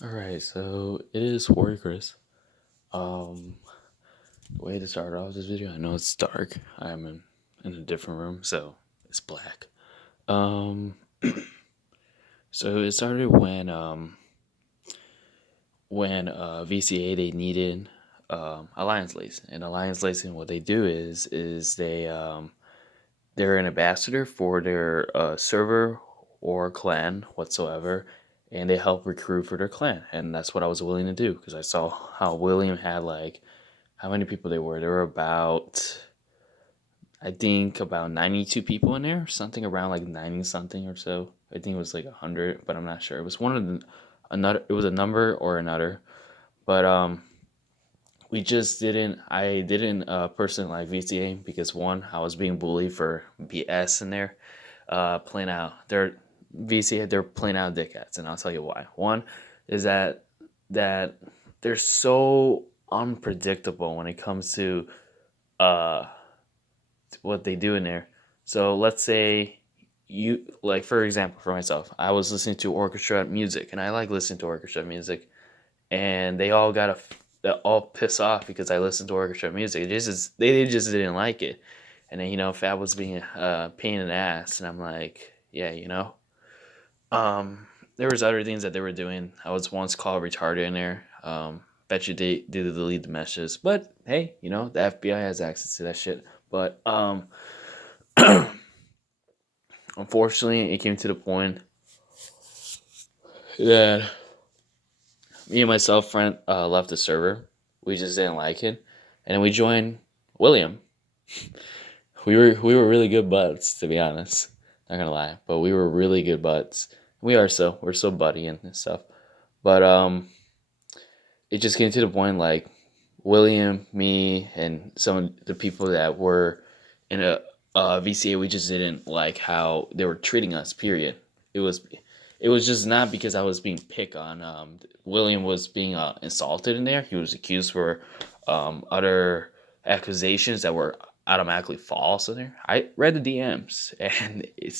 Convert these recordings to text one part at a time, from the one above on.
All right, so it is for Chris. Um, the way to start off this video, I know it's dark. I'm in a different room, so it's black. Um, so it started when VCA they needed alliance lacing, and alliance lacing what they do is they're an ambassador for their server or clan whatsoever, and they help recruit for their clan, and that's what I was willing to do because I saw how William had like how many people they were. There were about I think about 92 people in there, something around like 90 something or so. I think it was like 100, but I'm not sure. It was one of the another. It was a number or another, but we just didn't. I didn't personally like VCA because one, I was being bullied for BS in there, playing out. They're VCA. They're playing out dickheads, and I'll tell you why. One is that they're so unpredictable when it comes to uh what they do in there. So let's say you like for example for myself, I was listening to orchestra music and I like listening to orchestra music and they all piss off because I listened to orchestra music. They just didn't like it. And then Fab was being a pain in the ass and I'm like, yeah, there was other things that they were doing. I was once called retarded in there. Bet you they did delete the messages. But hey, the FBI has access to that shit. But unfortunately, it came to the point that me and my self friend left the server. We just didn't like it, and then we joined William. We were really good buds, to be honest. Not gonna lie, but we were really good buds. We're so buddy and stuff. But it just came to the point like William, me, and some of the people that were in a VCA. We just didn't like how they were treating us. Period. It was it was just not because I was being picked on. William was being insulted in there. He was accused for other accusations that were automatically false in there. I read the DMs and it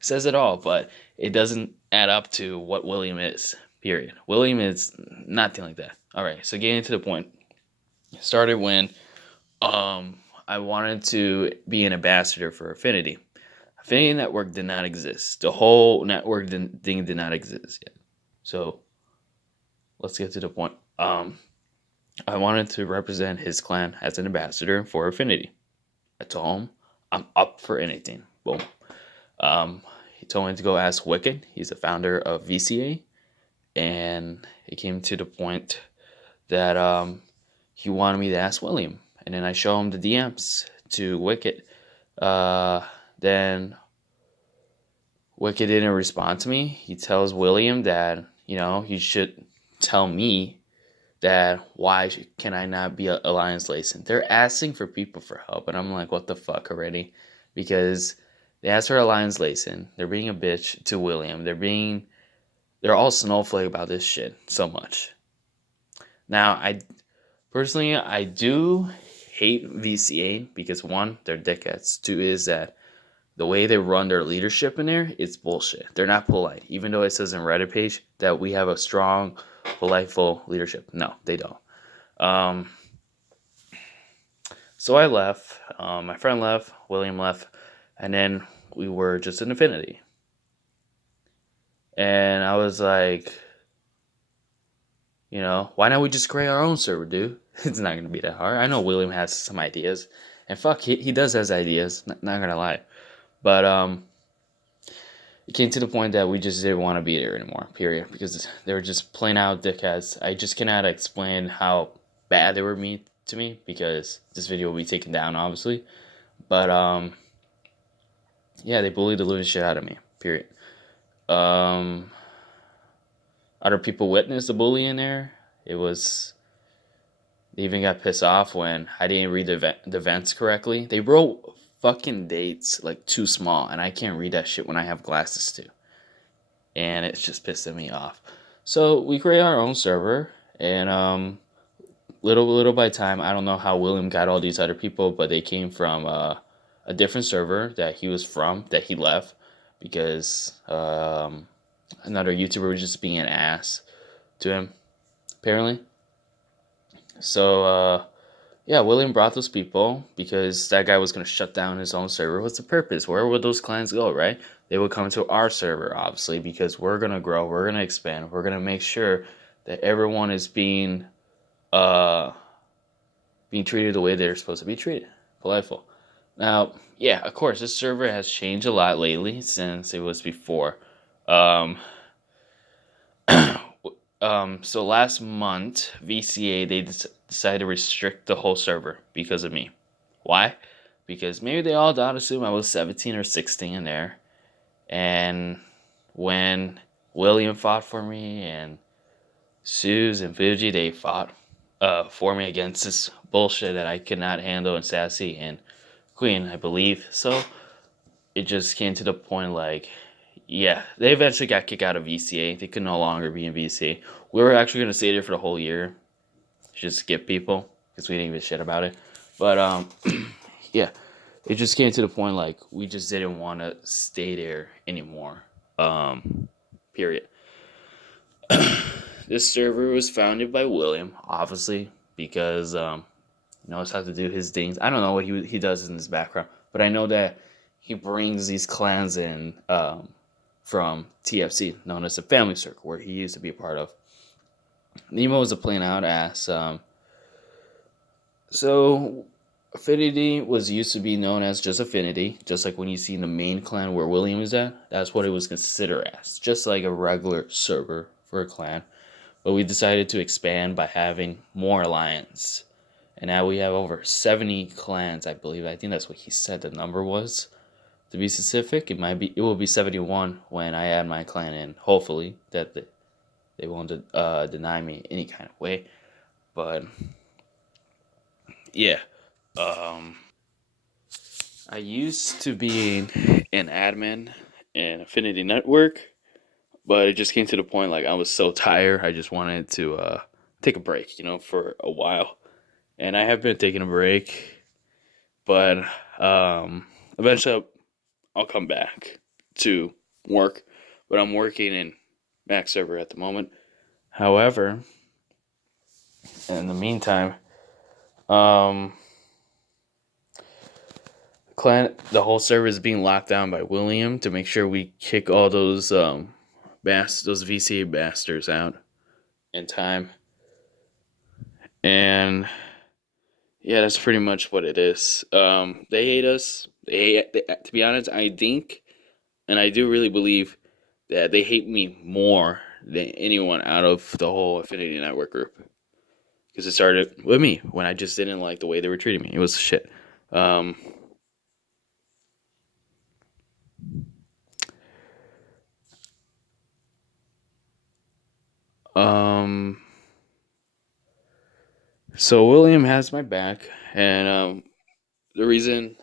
says it all, but it doesn't add up to what William is. Period. William is nothing like that. All right, so getting to the point, it started when I wanted to be an ambassador for Affinity. Affinity Network did not exist. The whole network thing did not exist yet. So let's get to the point. I wanted to represent his clan as an ambassador for Affinity. I told him I'm up for anything. Boom. He told me to go ask Wicked. He's the founder of VCA, and it came to the point that he wanted me to ask William, and then I show him the DMs to Wicked. Then Wicked didn't respond to me. He tells William that he should tell me that why can I not be a Alliance Lacing? They're asking for people for help, and I'm like, what the fuck already? Because they asked for Alliance Lacing. They're being a bitch to William. They're all snowflake about this shit so much. Now, I do hate VCA because one, they're dickheads. Two is that the way they run their leadership in there, it's bullshit. They're not polite. Even though it says in Reddit page that we have a strong, politeful leadership. No, they don't. Um, so I left. My friend left. William left. And then we were just in Infinity. And I was like, why not we just create our own server, dude? It's not going to be that hard. I know William has some ideas. And fuck, he does has ideas. Not going to lie. But it came to the point that we just didn't want to be there anymore, period. Because they were just plain out dickheads. I just cannot explain how bad they were to me because this video will be taken down, obviously. But yeah, they bullied the living shit out of me, period. Um, Other people witnessed the bullying there. They even got pissed off when I didn't read the events correctly. They wrote fucking dates like too small, and I can't read that shit when I have glasses too. And it's just pissing me off. So we create our own server, and little by time, I don't know how William got all these other people, but they came from a different server that he was from that he left because another YouTuber was just being an ass. to him, apparently. So, yeah, William brought those people because that guy was going to shut down his own server. What's the purpose? Where would those clans go, right? They would come to our server, obviously, because we're going to grow, we're going to expand, we're going to make sure that everyone is uh, being treated the way they're supposed to be treated. Politeful. Now, yeah, of course, this server has changed a lot lately since it was before. Um, so last month, VCA they decided to restrict the whole server because of me. Why? Because maybe they all thought assume I was 17 or 16 in there, and when William fought for me and Suze and Fuji they fought for me against this bullshit that I could not handle and Sassy and Queen, I believe. So it just came to the point like, yeah, they eventually got kicked out of VCA. They could no longer be in VCA. We were actually going to stay there for the whole year, just skip people because we didn't give a shit about it. But yeah, it just came to the point like we just didn't want to stay there anymore. Period. This server was founded by William, obviously, because he knows how to do his things. I don't know what he does in his background, but I know that he brings these clans in from TFC, known as the Family Circle, where he used to be a part of. Nemo was a plain out ass. So Affinity was used to be known as just Affinity, just like when you see in the main clan where William is at. That's what it was considered as, just like a regular server for a clan. But we decided to expand by having more alliance. And now we have over 70 clans, I believe. I think that's what he said the number was. To be specific, it will be 71 when I add my clan in. Hopefully that they won't deny me any kind of way. But yeah, I used to be an admin in Affinity Network, but it just came to the point like I was so tired. I just wanted to take a break, for a while. And I have been taking a break, but eventually I'll come back to work. But I'm working in Mac server at the moment. However, in the meantime, um, the whole server is being locked down by William to make sure we kick all those those VCA bastards out in time. And yeah, that's pretty much what it is. They hate us. To be honest, I think, and I do really believe that they hate me more than anyone out of the whole Affinity Network group. Because it started with me when I just didn't like the way they were treating me. It was shit. Um, um, so William has my back, and the reason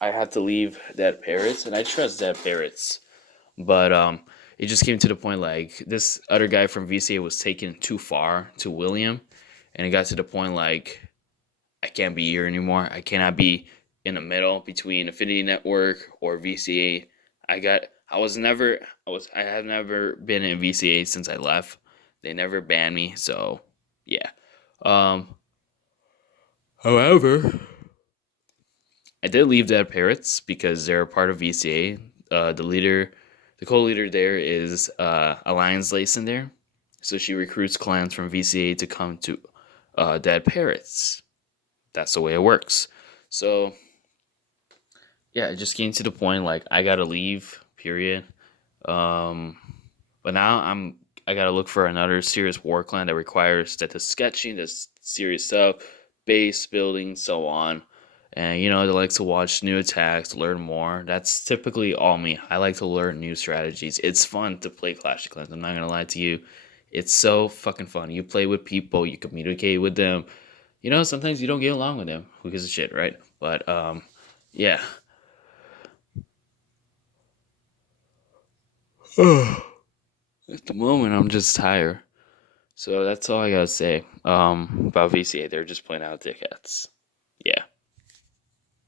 I had to leave Dead Parrots, and I trust Dead Parrots, but it just came to the point like this other guy from VCA was taken too far to William, and it got to the point like I can't be here anymore. I cannot be in the middle between Affinity Network or VCA. I have never been in VCA since I left. They never banned me, so yeah. Um, However, I did leave Dead Parrots because they're a part of VCA. The co-leader there is Alliance Lace in there, so she recruits clans from VCA to come to Dead Parrots. That's the way it works. So yeah, it just came to the point like I gotta leave. Period. Um, but now I gotta look for another serious war clan that requires that the sketching, this serious stuff, base building, so on. And they like to watch new attacks, learn more. That's typically all me. I like to learn new strategies. It's fun to play Clash of Clans. I'm not gonna lie to you. It's so fucking fun. You play with people, you communicate with them. Sometimes you don't get along with them. Who gives a shit, right? But yeah. At the moment, I'm just tired. So that's all I gotta say about VCA. They're just plain out dickheads. Yeah.